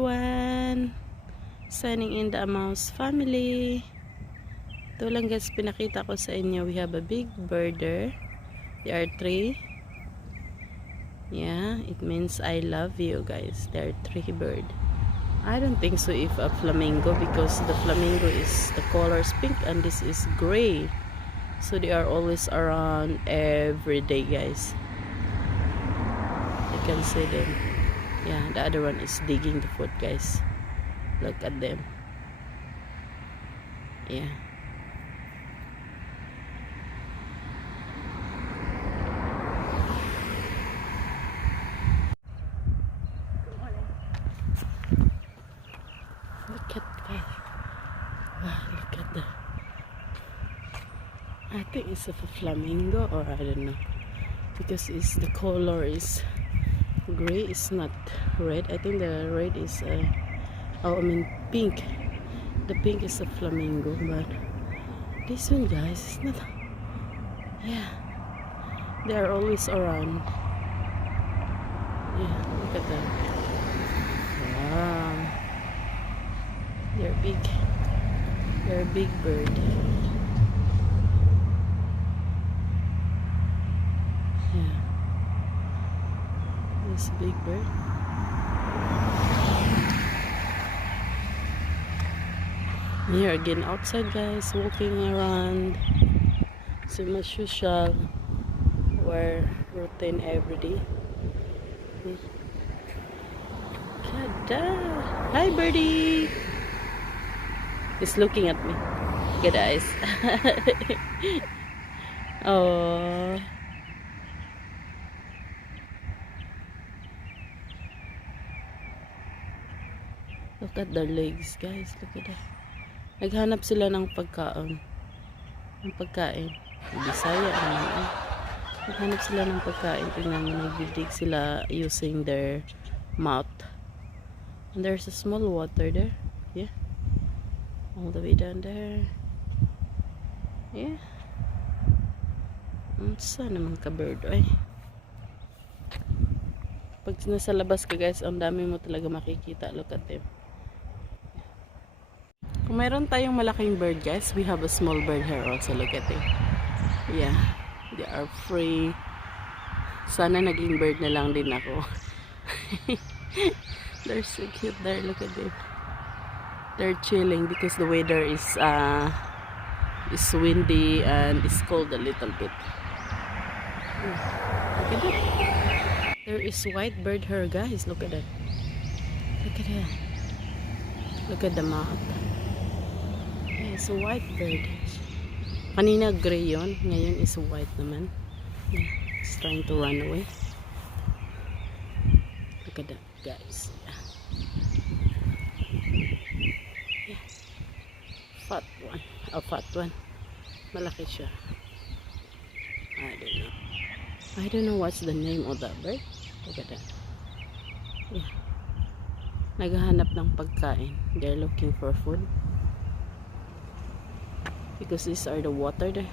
everyone! Signing in the AMAO'S family. Ito lang guys, pinakita ko sa inyo. We have a big bird there. There are 3. Yeah, it means I love you guys. There are 3 birds. I don't think so if a flamingo, because the flamingo is the color is pink and this is gray. So they are always around every day guys. You can see them. Yeah, the other one is digging the food guys. Look at them. Yeah. Look at that. Wow, look at that. I think it's a flamingo, or I don't know, because it's the color is gray. It's not red. I think the red is pink. The pink is a flamingo, but this one guys is not. Yeah, they are always around. Yeah, look at them. Wow, they're big. They're a big bird. Yeah, this big bird. Here again outside guys, walking around. So much usual, wear routine every day. Kada! Hi birdie! He's looking at me. Good eyes. Oh. Look at their legs guys. Look at that. Naghanap sila ng pagkain. Ng pagkain. Bisaya naman eh. Naghanap sila ng pagkain. Tingnan mo, nagdidig sila using their mouth. And there's a small water there. Yeah. All the way down there. Yeah. Saan naman ka-bird ay. Pag nasa labas ka guys, ang dami mo talaga makikita. Look at them. Kung meron tayong malaking bird guys, we have a small bird here also. Look at it. Yeah, they are free. Sana naging bird na lang din ako. They're so cute there. Look at them. They're chilling because the weather is windy and it's cold a little bit. Look at that. There is white bird here guys. Look at that. Look at that. Look at the mouth. It's a white bird. Kanina gray yon, ngayon is white naman. Yeah, it's trying to run away. Look at that guys. Yeah. Fat one. Oh, fat one. Malaki siya. I don't know what's the name of that bird. Look at that. Yeah. Naghahanap ng pagkain. They're looking for food. Because these are the water there.